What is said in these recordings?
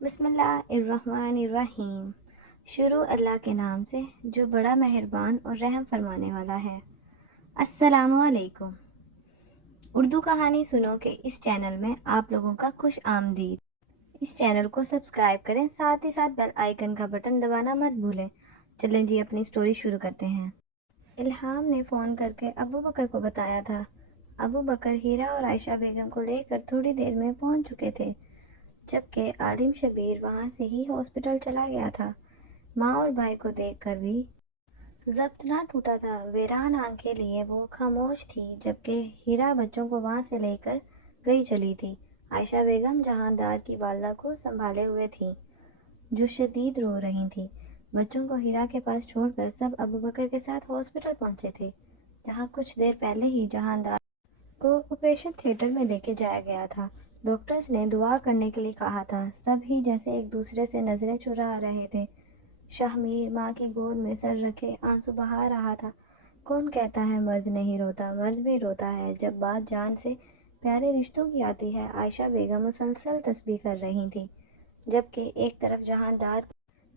بسم اللہ الرحمن الرحیم۔ شروع اللہ کے نام سے جو بڑا مہربان اور رحم فرمانے والا ہے۔ السلام علیکم۔ اردو کہانی سنو کے اس چینل میں آپ لوگوں کا خوش آمدید۔ اس چینل کو سبسکرائب کریں، ساتھ ہی ساتھ بیل آئیکن کا بٹن دبانا مت بھولیں۔ چلیں جی اپنی سٹوری شروع کرتے ہیں۔ الہام نے فون کر کے ابو بکر کو بتایا تھا۔ ابو بکر ہیرا اور عائشہ بیگم کو لے کر تھوڑی دیر میں پہنچ چکے تھے، جبکہ عالم شبیر وہاں سے ہی ہاسپٹل چلا گیا تھا۔ ماں اور بھائی کو دیکھ کر بھی ضبط نہ ٹوٹا تھا۔ ویران آنکھیں لیے وہ خاموش تھی، جبکہ ہیرا بچوں کو وہاں سے لے کر گئی چلی تھی۔ عائشہ بیگم جہاندار کی والدہ کو سنبھالے ہوئے تھیں، جو شدید رو رہی تھیں۔ بچوں کو ہیرا کے پاس چھوڑ کر سب ابو بکر کے ساتھ ہاسپٹل پہنچے تھے، جہاں کچھ دیر پہلے ہی جہاندار کو آپریشن تھیٹر میں لے کے جایا گیا تھا۔ ڈاکٹرز نے دعا کرنے کے لیے کہا تھا۔ سب ہی جیسے ایک دوسرے سے نظریں چرا رہے تھے۔ شاہمیر ماں کی گود میں سر رکھے آنسو بہا رہا تھا۔ کون کہتا ہے مرد نہیں روتا؟ مرد بھی روتا ہے جب بات جان سے پیارے رشتوں کی آتی ہے۔ عائشہ بیگم مسلسل تسبیح کر رہی تھی، جبکہ ایک طرف جہاندار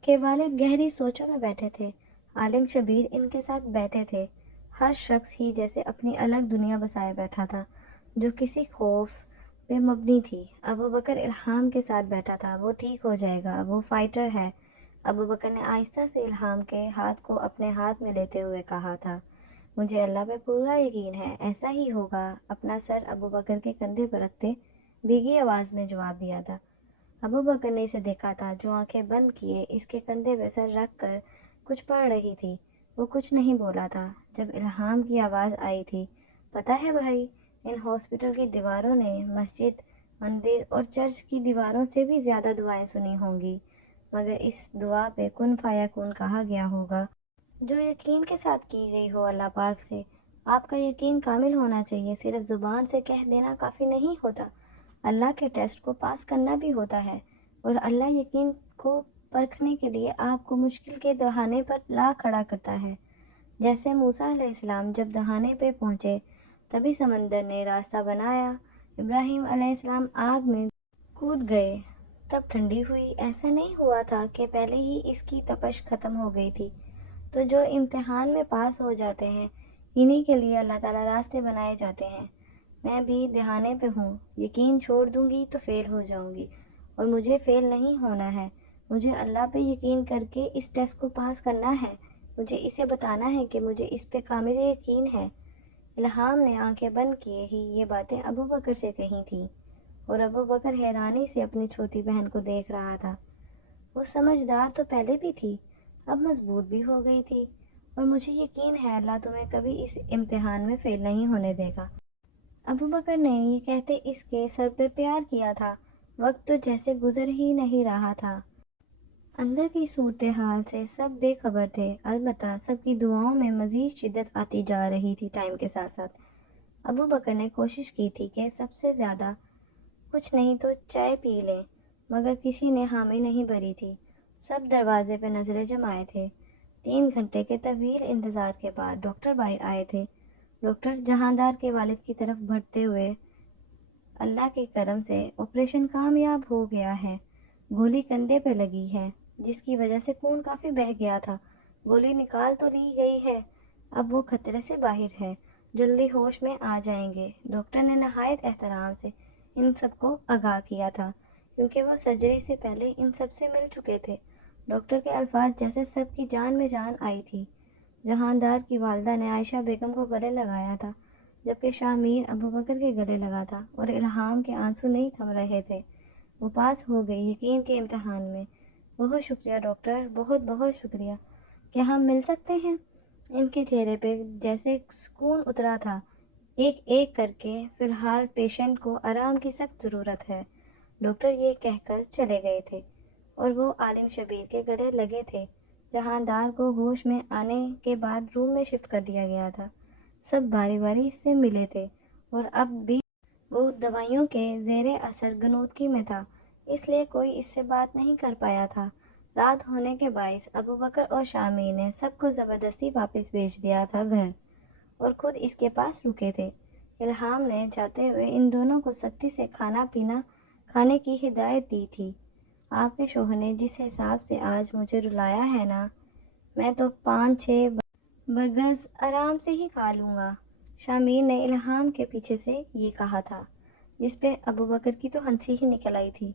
کے والد گہری سوچوں میں بیٹھے تھے۔ عالم شبیر ان کے ساتھ بیٹھے تھے۔ ہر شخص ہی جیسے اپنی الگ دنیا بسائے بیٹھا تھا، جو کسی خوف پہ مبنی تھی۔ ابو بکر الہام کے ساتھ بیٹھا تھا۔ وہ ٹھیک ہو جائے گا، وہ فائٹر ہے۔ ابو بکر نے آہستہ سے الہام کے ہاتھ کو اپنے ہاتھ میں لیتے ہوئے کہا تھا، مجھے اللہ پہ پورا یقین ہے، ایسا ہی ہوگا۔ اپنا سر ابو بکر کے کندھے پر رکھتے بھیگی آواز میں جواب دیا تھا۔ ابو بکر نے اسے دیکھا تھا، جو آنکھیں بند کیے اس کے کندھے پہ سر رکھ کر کچھ پڑھ رہی تھی۔ وہ کچھ نہیں بولا تھا۔ جب الہام کی آواز آئی تھی، پتہ ہے بھائی، ان ہاسپٹل کی دیواروں نے مسجد، مندر اور چرچ کی دیواروں سے بھی زیادہ دعائیں سنی ہوں گی، مگر اس دعا پہ کن فیکون کہا گیا ہوگا، جو یقین کے ساتھ کی گئی ہو اللہ پاک سے۔ آپ کا یقین کامل ہونا چاہیے، صرف زبان سے کہہ دینا کافی نہیں ہوتا، اللہ کے ٹیسٹ کو پاس کرنا بھی ہوتا ہے، اور اللہ یقین کو پرکھنے کے لیے آپ کو مشکل کے دہانے پر لا کھڑا کرتا ہے۔ جیسے موسیٰ علیہ السلام جب دہانے پہ پہنچے، تبھی سمندر نے راستہ بنایا۔ ابراہیم علیہ السلام آگ میں کود گئے، تب ٹھنڈی ہوئی۔ ایسا نہیں ہوا تھا کہ پہلے ہی اس کی تپش ختم ہو گئی تھی۔ تو جو امتحان میں پاس ہو جاتے ہیں، انہی کے لیے اللہ تعالیٰ راستے بنائے جاتے ہیں۔ میں بھی دہانے پہ ہوں، یقین چھوڑ دوں گی تو فیل ہو جاؤں گی، اور مجھے فیل نہیں ہونا ہے۔ مجھے اللہ پہ یقین کر کے اس ٹیسٹ کو پاس کرنا ہے۔ مجھے اسے بتانا ہے کہ مجھے اس پہ کامل یقین ہے۔ الہام نے آنکھیں بند کیے ہی یہ باتیں ابو بکر سے کہی تھیں، اور ابو بکر حیرانی سے اپنی چھوٹی بہن کو دیکھ رہا تھا۔ وہ سمجھدار تو پہلے بھی تھی، اب مضبوط بھی ہو گئی تھی، اور مجھے یقین ہے اللہ تمہیں کبھی اس امتحان میں فیل نہیں ہونے دے گا۔ ابو بکر نے یہ کہتے اس کے سر پہ پیار کیا تھا۔ وقت تو جیسے گزر ہی نہیں رہا تھا۔ اندر کی صورتحال سے سب بے خبر تھے، البتہ سب کی دعاؤں میں مزید شدت آتی جا رہی تھی۔ ٹائم کے ساتھ ساتھ ابو بکر نے کوشش کی تھی کہ سب سے زیادہ کچھ نہیں تو چائے پی لیں، مگر کسی نے حامی نہیں بھری تھی۔ سب دروازے پہ نظریں جمائے تھے۔ 3 گھنٹے کے طویل انتظار کے بعد ڈاکٹر باہر آئے تھے۔ ڈاکٹر جہاندار کے والد کی طرف بڑھتے ہوئے، اللہ کے کرم سے آپریشن کامیاب ہو گیا ہے۔ گولی کندھے پہ لگی ہے، جس کی وجہ سے خون کافی بہہ گیا تھا۔ گولی نکال تو لی گئی ہے، اب وہ خطرے سے باہر ہے، جلدی ہوش میں آ جائیں گے۔ ڈاکٹر نے نہایت احترام سے ان سب کو آگاہ کیا تھا، کیونکہ وہ سرجری سے پہلے ان سب سے مل چکے تھے۔ ڈاکٹر کے الفاظ جیسے سب کی جان میں جان آئی تھی۔ جہاندار کی والدہ نے عائشہ بیگم کو گلے لگایا تھا، جبکہ شاہمیر ابو بکر کے گلے لگا تھا، اور الہام کے آنسو نہیں تھم رہے تھے۔ وہ پاس ہو گئی یقین کے امتحان میں۔ بہت شکریہ ڈاکٹر، بہت بہت شکریہ۔ کیا ہم مل سکتے ہیں؟ ان کے چہرے پہ جیسے سکون اترا تھا، ایک ایک کر کے۔ فی الحال پیشنٹ کو آرام کی سخت ضرورت ہے۔ ڈاکٹر یہ کہہ کر چلے گئے تھے، اور وہ عالم شبیر کے گلے لگے تھے۔ جہاندار کو ہوش میں آنے کے بعد روم میں شفٹ کر دیا گیا تھا۔ سب باری باری اس سے ملے تھے، اور اب بھی وہ دوائیوں کے زیر اثر غنودگی میں تھا، اس لیے کوئی اس سے بات نہیں کر پایا تھا۔ رات ہونے کے باعث ابو بکر اور شامی نے سب کو زبردستی واپس بھیج دیا تھا گھر، اور خود اس کے پاس رکے تھے۔ الہام نے جاتے ہوئے ان دونوں کو سختی سے کھانا پینا کھانے کی ہدایت دی تھی۔ آپ کے شوہر نے جس حساب سے آج مجھے رلایا ہے نا، میں تو 5-6 برگرز آرام سے ہی کھا لوں گا۔ شامیر نے الہام کے پیچھے سے یہ کہا تھا، جس پہ ابو بکر کی تو ہنسی ہی نکل آئی تھی۔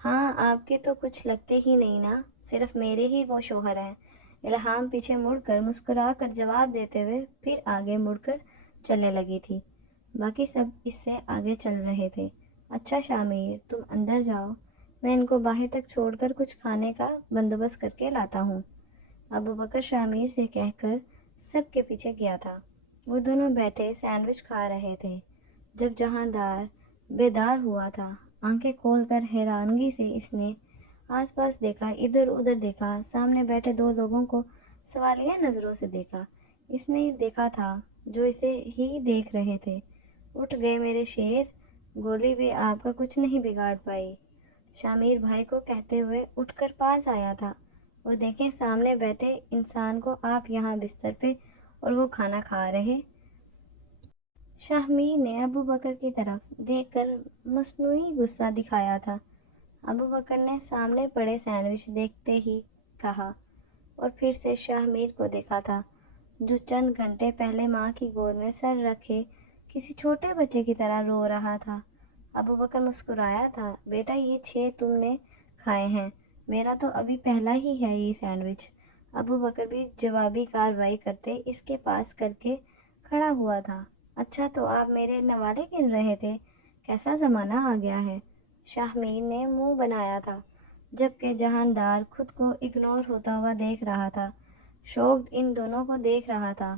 ہاں، آپ کے تو کچھ لگتے ہی نہیں نا، صرف میرے ہی وہ شوہر ہیں۔ الہام پیچھے مڑ کر مسکرا کر جواب دیتے ہوئے پھر آگے مڑ کر چلنے لگی تھی۔ باقی سب اس سے آگے چل رہے تھے۔ اچھا شامیر، تم اندر جاؤ، میں ان کو باہر تک چھوڑ کر کچھ کھانے کا بندوبست کر کے لاتا ہوں۔ ابو بکر شامیر سے کہہ کر سب کے پیچھے گیا تھا۔ وہ دونوں بیٹھے سینڈوچ کھا رہے تھے جب جہاندار بیدار ہوا تھا۔ آنکھیں کھول کر حیرانگی سے اس نے آس پاس دیکھا، ادھر ادھر دیکھا، سامنے بیٹھے 2 لوگوں کو سوالیہ نظروں سے دیکھا۔ اس نے دیکھا تھا جو اسے ہی دیکھ رہے تھے۔ اٹھ گئے میرے شیر، گولی بھی آپ کا کچھ نہیں بگاڑ پائی، شامیر بھائی کو کہتے ہوئے اٹھ کر پاس آیا تھا۔ اور دیکھیں سامنے بیٹھے انسان کو آپ یہاں بستر پہ اور وہ کھانا کھا رہے۔ شامیر نے ابو بکر کی طرف دیکھ کر مصنوعی غصہ دکھایا تھا۔ ابو بکر نے سامنے پڑے سینڈوچ دیکھتے ہی کہا، اور پھر سے شامیر کو دیکھا تھا جو چند گھنٹے پہلے ماں کی گود میں سر رکھے کسی چھوٹے بچے کی طرح رو رہا تھا۔ ابو بکر مسکرایا تھا، بیٹا یہ 6 تم نے کھائے ہیں، میرا تو ابھی پہلا ہی ہے یہ سینڈوچ۔ ابو بکر بھی جوابی کارروائی کرتے اس کے پاس کر کے کھڑا ہوا تھا۔ اچھا تو آپ میرے نوالے گن رہے تھے، کیسا زمانہ آ گیا ہے؟ شامیر نے منہ بنایا تھا جبکہ جہاندار خود کو اگنور ہوتا ہوا دیکھ رہا تھا، شوقڈ ان دونوں کو دیکھ رہا تھا۔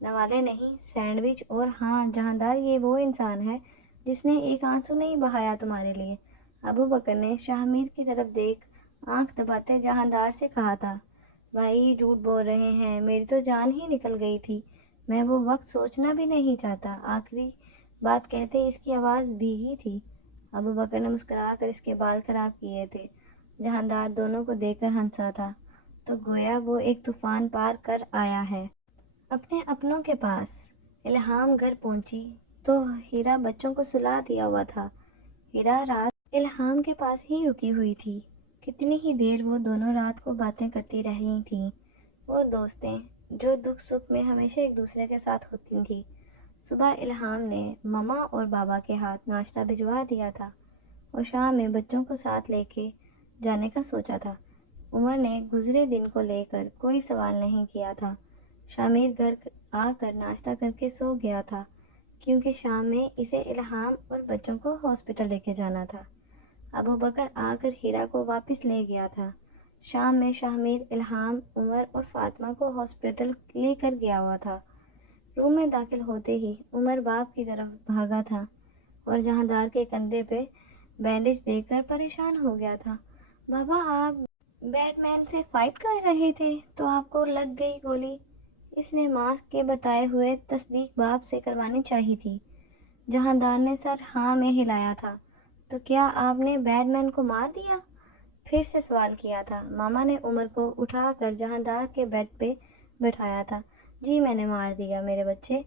نوالے نہیں، سینڈوچ۔ اور ہاں جہاندار، یہ وہ انسان ہے جس نے ایک آنسو نہیں بہایا تمہارے لیے۔ ابو بکر نے شامیر کی طرف دیکھ آنکھ دباتے جہاندار سے کہا تھا، بھائی جھوٹ بول رہے ہیں، میری تو جان ہی نکل گئی تھی، میں وہ وقت سوچنا بھی نہیں چاہتا۔ آخری بات کہتے اس کی آواز بھیگی تھی۔ ابو بکر نے مسکرا کر اس کے بال خراب کیے تھے۔ جہاندار دونوں کو دیکھ کر ہنسا تھا، تو گویا وہ ایک طوفان پار کر آیا ہے اپنے اپنوں کے پاس۔ الہام گھر پہنچی تو ہیرا بچوں کو سلا دیا ہوا تھا۔ ہیرا رات الہام کے پاس ہی رکی ہوئی تھی۔ کتنی ہی دیر وہ دونوں رات کو باتیں کرتی رہی تھیں، وہ دوستیں جو دکھ سکھ میں ہمیشہ ایک دوسرے کے ساتھ ہوتی تھیں۔ صبح الہام نے مما اور بابا کے ہاتھ ناشتہ بھجوا دیا تھا اور شام میں بچوں کو ساتھ لے کے جانے کا سوچا تھا۔ عمر نے گزرے دن کو لے کر کوئی سوال نہیں کیا تھا۔ شامیر گھر آ کر ناشتہ کر کے سو گیا تھا کیونکہ شام میں اسے الہام اور بچوں کو ہاسپٹل لے کے جانا تھا۔ ابو بکر آ کر ہیرا کو واپس لے گیا تھا۔ شام میں شامیر الہام، عمر اور فاطمہ کو ہاسپٹل لے کر گیا ہوا تھا۔ روم میں داخل ہوتے ہی عمر باپ کی طرف بھاگا تھا اور جہاندار کے کندھے پہ بینڈیج دیکھ کر پریشان ہو گیا تھا۔ بابا آپ بیٹ مین سے فائٹ کر رہے تھے تو آپ کو لگ گئی گولی؟ اس نے ماں کے بتائے ہوئے تصدیق باپ سے کروانی چاہی تھی۔ جہاندار نے سر ہاں میں ہلایا تھا۔ تو کیا آپ نے بیٹ مین کو مار دیا؟ پھر سے سوال کیا تھا۔ ماما نے عمر کو اٹھا کر جہاندار کے بیڈ پہ بٹھایا تھا۔ جی میں نے مار دیا میرے بچے۔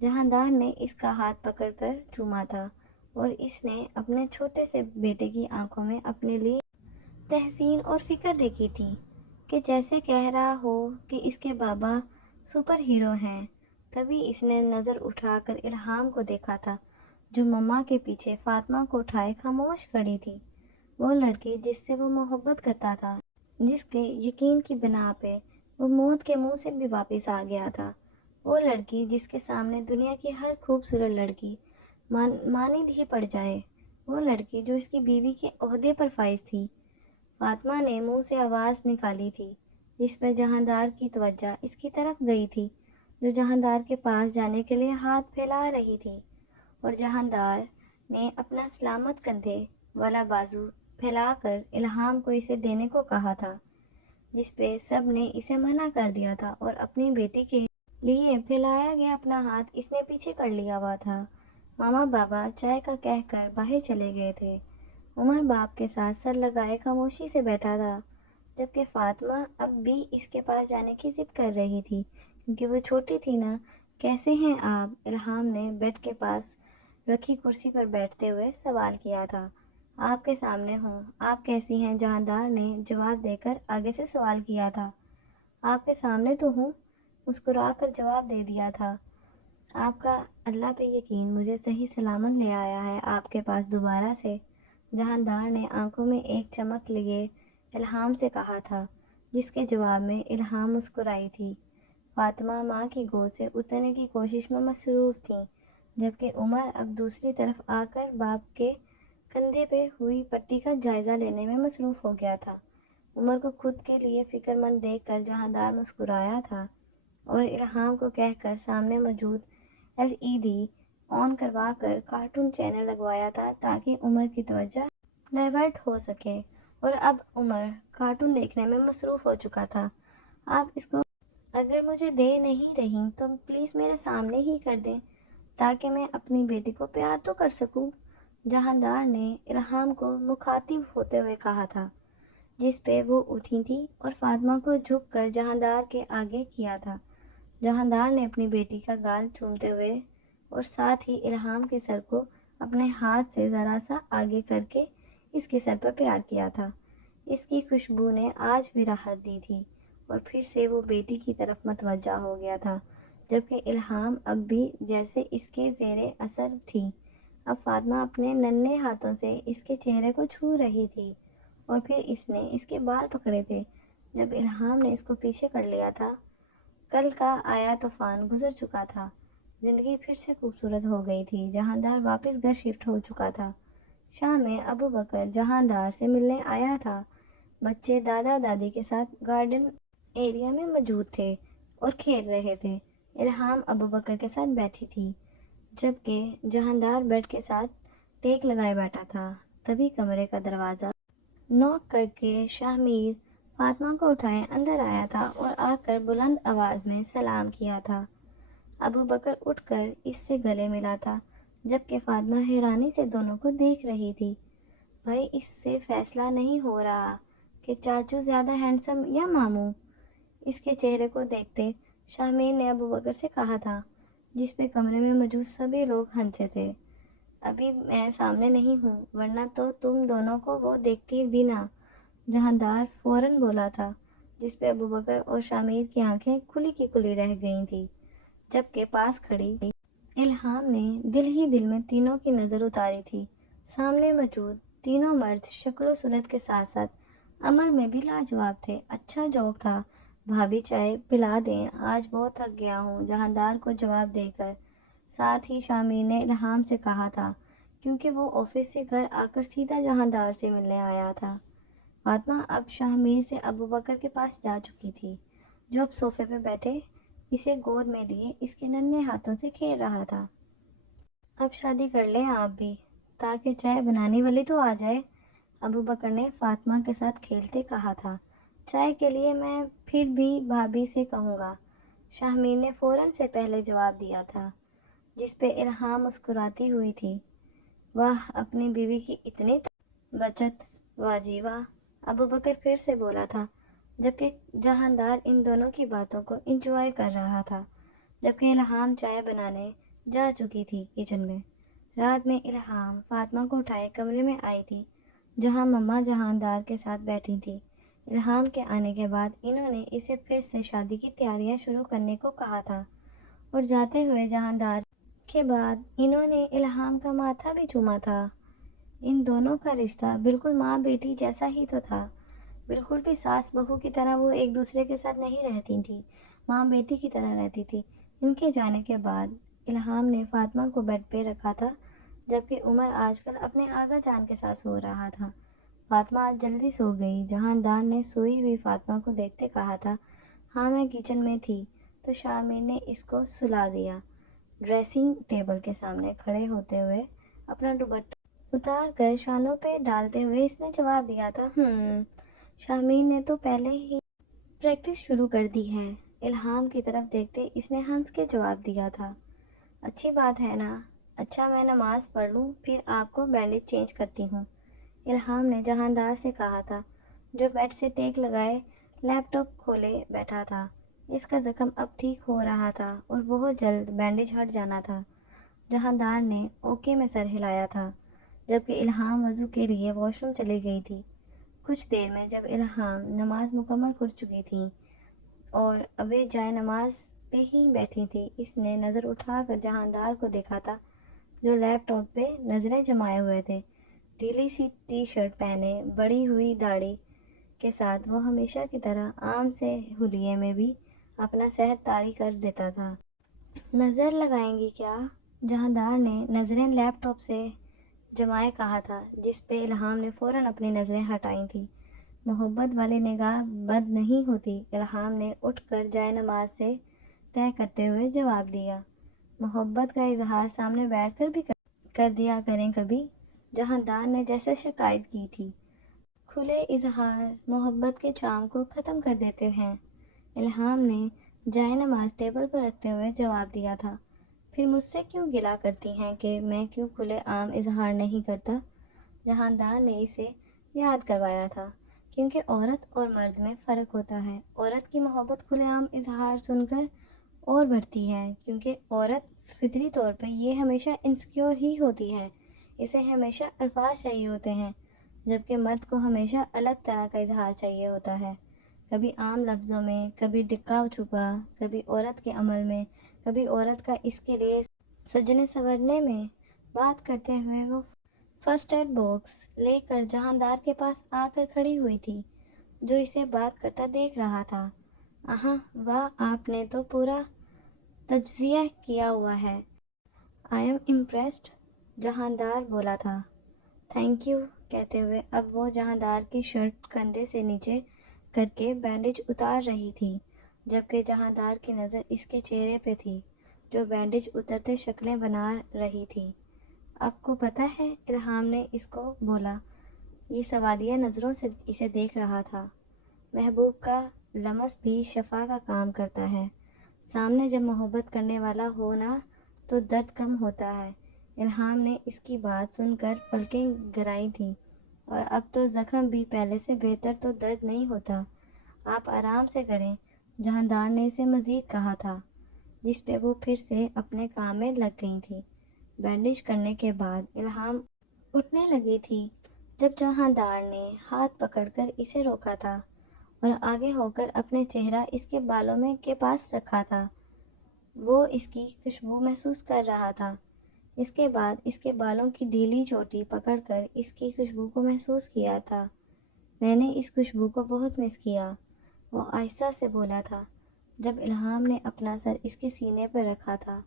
جہاندار نے اس کا ہاتھ پکڑ کر چوما تھا اور اس نے اپنے چھوٹے سے بیٹے کی آنکھوں میں اپنے لیے تحسین اور فکر دیکھی تھی کہ جیسے کہہ رہا ہو کہ اس کے بابا سپر ہیرو ہیں۔ تبھی اس نے نظر اٹھا کر الہام کو دیکھا تھا جو مما کے پیچھے فاطمہ کو اٹھائے خاموش کھڑی تھی۔ وہ لڑکی جس سے وہ محبت کرتا تھا، جس کے یقین کی بنا پہ وہ موت کے منہ سے بھی واپس آ گیا تھا، وہ لڑکی جس کے سامنے دنیا کی ہر خوبصورت لڑکی مانند ہی پڑ جائے، وہ لڑکی جو اس کی بیوی کے عہدے پر فائز تھی۔ فاطمہ نے منہ سے آواز نکالی تھی جس پہ جہاندار کی توجہ اس کی طرف گئی تھی، جو جہاندار کے پاس جانے کے لیے ہاتھ پھیلا رہی تھی، اور جہاندار نے اپنا سلامت کندھے والا بازو پھیلا کر الہام کو اسے دینے کو کہا تھا، جس پہ سب نے اسے منع کر دیا تھا اور اپنی بیٹی کے لیے پھیلایا گیا اپنا ہاتھ اس نے پیچھے کر لیا ہوا تھا۔ ماما بابا چائے کا کہہ کر باہر چلے گئے تھے۔ عمر باپ کے ساتھ سر لگائے خاموشی سے بیٹھا تھا، جبکہ فاطمہ اب بھی اس کے پاس جانے کی ضد کر رہی تھی کیونکہ وہ چھوٹی تھی نا۔ کیسے ہیں آپ؟ الہام نے بیڈ کے پاس رکھی کرسی پر بیٹھتے ہوئے سوال کیا تھا۔ آپ کے سامنے ہوں، آپ کیسی ہیں؟ جہاندار نے جواب دے کر آگے سے سوال کیا تھا۔ آپ کے سامنے تو ہوں، مسکرا کر جواب دے دیا تھا۔ آپ کا اللہ پہ یقین، مجھے صحیح سلامت لے آیا ہے آپ کے پاس دوبارہ سے، جہاندار نے آنکھوں میں ایک چمک لیے الہام سے کہا تھا، جس کے جواب میں الہام مسکرائی تھی۔ فاطمہ ماں کی گود سے اترنے کی کوشش میں مصروف تھیں، جبکہ عمر اب دوسری طرف آ کر باپ کے کندھے پہ ہوئی پٹی کا جائزہ لینے میں مصروف ہو گیا تھا۔ عمر کو خود کے لیے فکر مند دیکھ کر جہاندار مسکرایا تھا اور الہام کو کہہ کر سامنے موجود LED آن کروا کر کارٹون چینل لگوایا تھا تاکہ عمر کی توجہ ڈائیورٹ ہو سکے، اور اب عمر کارٹون دیکھنے میں مصروف ہو چکا تھا۔ آپ اس کو اگر مجھے دے نہیں رہی تو پلیز میرے سامنے ہی کر دیں تاکہ میں اپنی بیٹی کو پیار تو کر سکوں، جہاندار نے الہام کو مخاطب ہوتے ہوئے کہا تھا، جس پہ وہ اٹھی تھی اور فاطمہ کو جھک کر جہاندار کے آگے کیا تھا۔ جہاندار نے اپنی بیٹی کا گال چومتے ہوئے اور ساتھ ہی الہام کے سر کو اپنے ہاتھ سے ذرا سا آگے کر کے اس کے سر پر پیار کیا تھا۔ اس کی خوشبو نے آج بھی راحت دی تھی اور پھر سے وہ بیٹی کی طرف متوجہ ہو گیا تھا، جبکہ الہام اب بھی جیسے اس کے زیر اثر تھی۔ اب فاطمہ اپنے ننھے ہاتھوں سے اس کے چہرے کو چھو رہی تھی اور پھر اس نے اس کے بال پکڑے تھے۔ جب الہام نے اس کو پیچھے کر لیا تھا، کل کا آیا طوفان گزر چکا تھا، زندگی پھر سے خوبصورت ہو گئی تھی۔ جہاندار واپس گھر شفٹ ہو چکا تھا۔ شام میں ابو بکر جہاندار سے ملنے آیا تھا۔ بچے دادا دادی کے ساتھ گارڈن ایریا میں موجود تھے اور کھیل رہے تھے۔ الہام ابو بکر کے ساتھ بیٹھی تھی، جبکہ جہاندار بیڈ کے ساتھ ٹیک لگائے بیٹھا تھا۔ تبھی کمرے کا دروازہ نوک کر کے شاہ میر فاطمہ کو اٹھائے اندر آیا تھا اور آ کر بلند آواز میں سلام کیا تھا۔ ابو بکر اٹھ کر اس سے گلے ملا تھا، جبکہ فاطمہ حیرانی سے دونوں کو دیکھ رہی تھی۔ بھائی، اس سے فیصلہ نہیں ہو رہا کہ چاچو زیادہ ہینڈسم یا ماموں؟ اس کے چہرے کو دیکھتے شاہ میر نے ابو بکر سے کہا تھا، جس پہ کمرے میں موجود سبھی لوگ ہنسے تھے۔ ابھی میں سامنے نہیں ہوں، ورنہ تو تم دونوں کو وہ دیکھتی بھی نہ، جہاندار فوراً بولا تھا، جس پہ ابو بکر اور شاہ میر کی آنکھیں کھلی کی کھلی رہ گئی تھیں، جبکہ پاس کھڑی الہام نے دل ہی دل میں تینوں کی نظر اتاری تھی۔ سامنے موجود تینوں مرد شکل و صورت کے ساتھ ساتھ عمل میں بھی لاجواب تھے۔ اچھا جوک تھا۔ بھابھی چائے پلا دیں، آج بہت تھک گیا ہوں، جہاندار کو جواب دے کر ساتھ ہی شاہ میر نے الہام سے کہا تھا، کیونکہ وہ آفس سے گھر آ کر سیدھا جہاندار سے ملنے آیا تھا۔ فاطمہ اب شاہ میر سے ابو بکر کے پاس جا چکی تھی، جو اب صوفے پہ بیٹھے اسے گود میں لیے اس کے ننھے ہاتھوں سے کھیل رہا تھا۔ اب شادی کر لیں آپ بھی، تاکہ چائے بنانے والی تو آ جائے، ابو بکر نے فاطمہ کے ساتھ کھیلتے کہا تھا۔ چائے کے لیے میں پھر بھی بھابھی سے کہوں گا، شاہ میر نے فوراً سے پہلے جواب دیا تھا، جس پہ الہام مسکراتی ہوئی تھی۔ واہ، اپنی بیوی کی اتنی بچت، واہ جی واہ، ابو بکر پھر سے بولا تھا، جبکہ جہاندار ان دونوں کی باتوں کو انجوائے کر رہا تھا، جبکہ الہام چائے بنانے جا چکی تھی کچن میں۔ رات میں الہام فاطمہ کو اٹھائے کمرے میں آئی تھی، جہاں مما جہاندار کے ساتھ بیٹھی تھی۔ الہام کے آنے کے بعد انہوں نے اسے پھر سے شادی کی تیاریاں شروع کرنے کو کہا تھا، اور جاتے ہوئے جہاندار کے بعد انہوں نے الہام کا ماتھا بھی چوما تھا۔ ان دونوں کا رشتہ بالکل ماں بیٹی جیسا ہی تو تھا، بالکل بھی ساس بہو کی طرح وہ ایک دوسرے کے ساتھ نہیں رہتی تھیں، ماں بیٹی کی طرح رہتی تھی۔ ان کے جانے کے بعد الہام نے فاطمہ کو بیڈ پہ رکھا تھا، جبکہ عمر آج کل اپنے آغا جان کے ساتھ سو رہا تھا۔ فاطمہ آج جلدی سو گئی۔ جہاندار نے سوئی ہوئی فاطمہ کو دیکھتے کہا تھا، ہاں میں کچن میں تھی تو شاہ میر نے اس کو سلا دیا۔ ڈریسنگ ٹیبل کے سامنے کھڑے ہوتے ہوئے اپنا دوپٹہ اتار کر شانوں پہ ڈالتے ہوئے اس نے جواب دیا تھا، شاہ میر نے تو پہلے ہی پریکٹس شروع کر دی ہے۔ الہام کی طرف دیکھتے اس نے ہنس کے جواب دیا تھا، اچھی بات ہے نا، اچھا میں نماز پڑھ لوں پھر آپ کو بینڈیج چینج کرتی ہوں، الہام نے جہاندار سے کہا تھا، جو بیڈ سے ٹیک لگائے لیپ ٹاپ کھولے بیٹھا تھا۔ اس کا زخم اب ٹھیک ہو رہا تھا اور بہت جلد بینڈیج ہٹ جانا تھا۔ جہاندار نے اوکے میں سر ہلایا تھا۔ جبکہ الہام وضو کے لیے واش روم چلی گئی تھی۔ کچھ دیر میں جب الہام نماز مکمل کر چکی تھی اور ابے جائے نماز پہ ہی بیٹھی تھی، اس نے نظر اٹھا کر جہاندار کو دیکھا تھا، جو لیپ ٹاپ پہ نظریں جمائے ہوئے تھے۔ ڈھیلی سی ٹی شرٹ پہنے، بڑی ہوئی داڑھی کے ساتھ وہ ہمیشہ کی طرح عام سے حلیے میں بھی اپنا سحر طاری کر دیتا تھا۔ نظر لگائیں گی کیا؟ جہاندار نے نظریں لیپ ٹاپ سے جمائے کہا تھا، جس پہ الہام نے فوراً اپنی نظریں ہٹائی تھیں۔ محبت والی نگاہ بد نہیں ہوتی، الہام نے اٹھ کر جائے نماز سے طے کرتے ہوئے جواب دیا۔ محبت کا اظہار سامنے بیٹھ کر بھی کر دیا کریں کبھی، جہاندار نے جیسے شکایت کی تھی۔ کھلے اظہار محبت کے چام کو ختم کر دیتے ہیں، الہام نے جائے نماز ٹیبل پر رکھتے ہوئے جواب دیا تھا۔ پھر مجھ سے کیوں گلہ کرتی ہیں کہ میں کیوں کھلے عام اظہار نہیں کرتا؟ جہاندار نے اسے یاد کروایا تھا، کیونکہ عورت اور مرد میں فرق ہوتا ہے۔ عورت کی محبت کھلے عام اظہار سن کر اور بڑھتی ہے، کیونکہ عورت فطری طور پہ یہ ہمیشہ انسیکیور ہی ہوتی ہے، اسے ہمیشہ الفاظ چاہیے ہوتے ہیں، جبکہ مرد کو ہمیشہ الگ طرح کا اظہار چاہیے ہوتا ہے، کبھی عام لفظوں میں، کبھی ڈکا چھپا، کبھی عورت کے عمل میں، کبھی عورت کا اس کے لیے سجنے سنورنے میں۔ بات کرتے ہوئے وہ فرسٹ ایڈ باکس لے کر جہاندار کے پاس آ کر کھڑی ہوئی تھی، جو اسے بات کرتا دیکھ رہا تھا۔ آہا، واہ، آپ نے تو پورا تجزیہ کیا ہوا ہے۔ آئی ایم امپریسڈ، جہاندار بولا تھا۔ تھینک یو کہتے ہوئے اب وہ جہاندار کی شرٹ کندھے سے نیچے کر کے بینڈیج اتار رہی تھی، جبکہ جہاندار کی نظر اس کے چہرے پہ تھی، جو بینڈیج اترتے شکلیں بنا رہی تھی۔ آپ کو پتہ ہے، الہام نے اس کو بولا، یہ سوالیہ نظروں سے اسے دیکھ رہا تھا۔ محبوب کا لمس بھی شفا کا کام کرتا ہے۔ سامنے جب محبت کرنے والا ہو نا تو درد کم ہوتا ہے۔ الہام نے اس کی بات سن کر پلکیں گرائی تھیں، اور اب تو زخم بھی پہلے سے بہتر، تو درد نہیں ہوتا، آپ آرام سے کریں، جہاندار نے اسے مزید کہا تھا، جس پہ وہ پھر سے اپنے کام میں لگ گئی تھی۔ بینڈیج کرنے کے بعد الہام اٹھنے لگی تھی، جب جہاندار نے ہاتھ پکڑ کر اسے روکا تھا اور آگے ہو کر اپنے چہرہ اس کے بالوں میں کے پاس رکھا تھا۔ وہ اس کی خوشبو محسوس کر رہا تھا۔ اس کے بعد اس کے بالوں کی ڈھیلی چوٹی پکڑ کر اس کی خوشبو کو محسوس کیا تھا۔ میں نے اس خوشبو کو بہت مس کیا، وہ آہستہ سے بولا تھا، جب الہام نے اپنا سر اس کے سینے پر رکھا تھا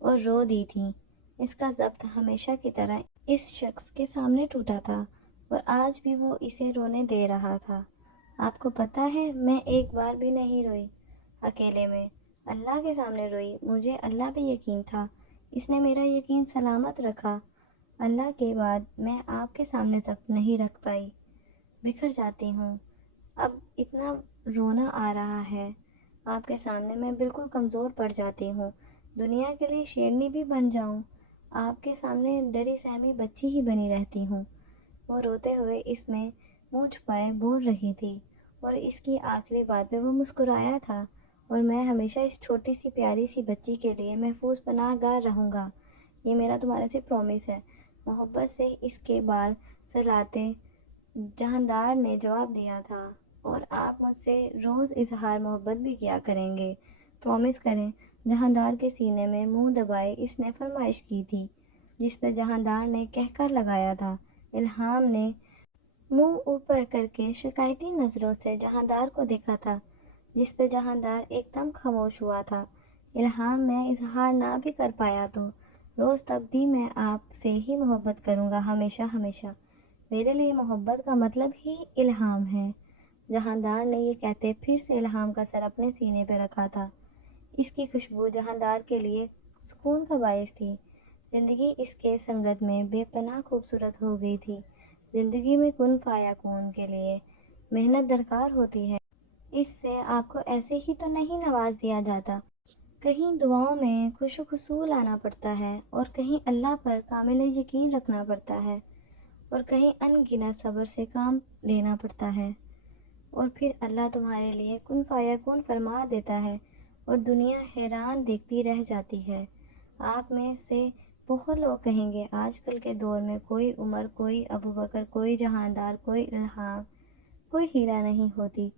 اور رو دی تھی۔ اس کا ضبط ہمیشہ کی طرح اس شخص کے سامنے ٹوٹا تھا، اور آج بھی وہ اسے رونے دے رہا تھا۔ آپ کو پتہ ہے، میں ایک بار بھی نہیں روئی اکیلے میں، اللہ کے سامنے روئی، مجھے اللہ پہ یقین تھا، اس نے میرا یقین سلامت رکھا۔ اللہ کے بعد میں آپ کے سامنے ضبط نہیں رکھ پائی، بکھر جاتی ہوں، اب اتنا رونا آ رہا ہے آپ کے سامنے، میں بالکل کمزور پڑ جاتی ہوں، دنیا کے لیے شیرنی بھی بن جاؤں، آپ کے سامنے ڈری سہمی بچی ہی بنی رہتی ہوں۔ وہ روتے ہوئے اس میں منہ چھپائے بول رہی تھی، اور اس کی آخری بات پہ وہ مسکرایا تھا، اور میں ہمیشہ اس چھوٹی سی پیاری سی بچی کے لیے محفوظ پناہ گاہ رہوں گا، یہ میرا تمہارے سے پرومس ہے۔ محبت سے اس کے بال سہلاتے جہاندار نے جواب دیا تھا، اور آپ مجھ سے روز اظہار محبت بھی کیا کریں گے، پرومس کریں، جہاندار کے سینے میں منہ دبائے اس نے فرمائش کی تھی، جس پہ جہاندار نے کہکا لگایا تھا۔ الہام نے منہ اوپر کر کے شکایتی نظروں سے جہاندار کو دیکھا تھا، جس پہ جہاندار ایک دم خاموش ہوا تھا۔ الہام، میں اظہار نہ بھی کر پایا تو روز تب بھی میں آپ سے ہی محبت کروں گا، ہمیشہ ہمیشہ، میرے لیے محبت کا مطلب ہی الہام ہے۔ جہاندار نے یہ کہتے پھر سے الہام کا سر اپنے سینے پہ رکھا تھا۔ اس کی خوشبو جہاندار کے لیے سکون کا باعث تھی۔ زندگی اس کے سنگت میں بے پناہ خوبصورت ہو گئی تھی۔ زندگی میں کن فیکون کے لیے محنت درکار ہوتی ہے، اس سے آپ کو ایسے ہی تو نہیں نواز دیا جاتا، کہیں دعاؤں میں خوش و خصوص لانا پڑتا ہے، اور کہیں اللہ پر کامل یقین رکھنا پڑتا ہے، اور کہیں ان گنت صبر سے کام لینا پڑتا ہے، اور پھر اللہ تمہارے لیے کن فیکون فرما دیتا ہے، اور دنیا حیران دیکھتی رہ جاتی ہے۔ آپ میں سے بہت لوگ کہیں گے آج کل کے دور میں کوئی عمر، کوئی ابو بکر، کوئی جہاندار، کوئی الہام، کوئی ہیرا نہیں ہوتی۔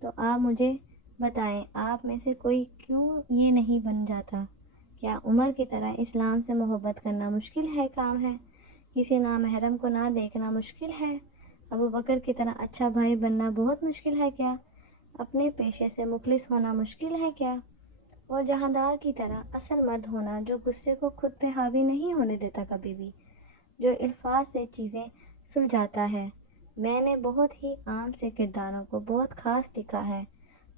تو آپ مجھے بتائیں، آپ میں سے کوئی کیوں یہ نہیں بن جاتا؟ کیا عمر کی طرح اسلام سے محبت کرنا مشکل ہے کام ہے؟ کسی نامحرم کو نہ دیکھنا مشکل ہے؟ ابو بکر کی طرح اچھا بھائی بننا بہت مشکل ہے کیا؟ اپنے پیشے سے مخلص ہونا مشکل ہے کیا؟ اور جہاندار کی طرح اصل مرد ہونا جو غصے کو خود پہ حاوی نہیں ہونے دیتا کبھی بھی، جو الفاظ سے چیزیں سلجھاتا ہے۔ میں نے بہت ہی عام سے کرداروں کو بہت خاص لکھا ہے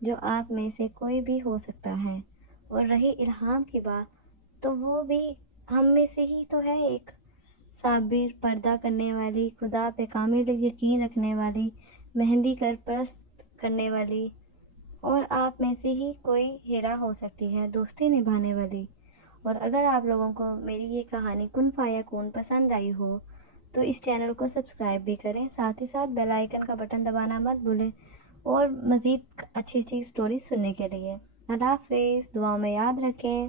جو آپ میں سے کوئی بھی ہو سکتا ہے۔ اور رہی الہام کی بات، تو وہ بھی ہم میں سے ہی تو ہے، ایک صابر، پردہ کرنے والی، خدا پہ کامل یقین رکھنے والی، مہندی کر پرست کرنے والی، اور آپ میں سے ہی کوئی ہیرا ہو سکتی ہے، دوستی نبھانے والی۔ اور اگر آپ لوگوں کو میری یہ کہانی کن فیکون پسند آئی ہو تو اس چینل کو سبسکرائب بھی کریں، ساتھ ہی ساتھ بیل آئیکن کا بٹن دبانا مت بھولیں، اور مزید اچھی اچھی سٹوری سننے کے لیے۔ اللہ حافظ، دعاؤں میں یاد رکھیں۔